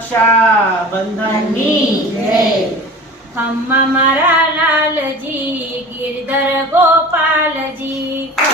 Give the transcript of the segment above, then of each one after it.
રક્ષાબંધનની જય હમ મારા લાલજી ગિરધર ગોપાલજી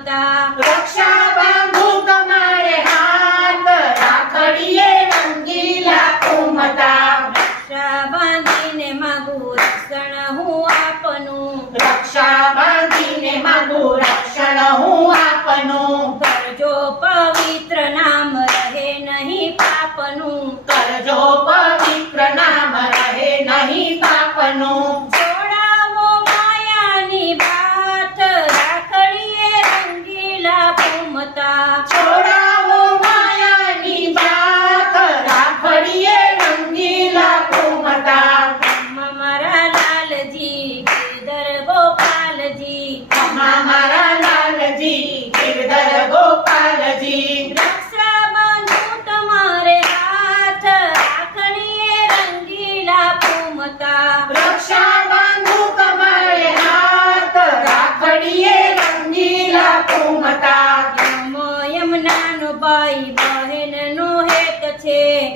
માતા રક્ષાબંધુ તમારે હાથ રાખડીએ રંગીલા કુમતા રક્ષા બાંધીને માગું રક્ષણ હું આપનું. રક્ષા બાંધીને માગું રક્ષણ હું આપનું. છે.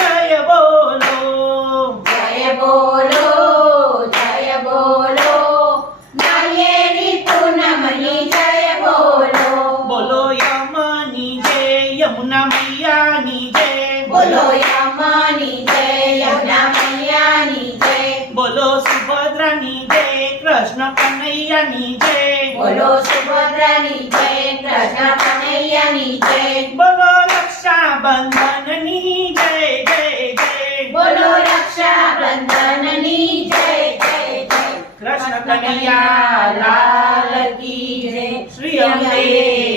જય બોલો જય બોલો જય બોલો નાયેરી પૂનમની જય બોલો બોલો યમની જય યમુના મૈયાની જય બોલો યમની જય યમુના મૈયાની જય બોલો સુભદ્રાની જય કૃષ્ણ કનૈયાની જય બોલો સુભદ્રાની જય કૃષ્ણ કનૈયાની જય બોલો રક્ષાબંધનની જય ની જય જય જય કૃષ્ણ કનૈયા લાલ કી જય શ્રી અંબે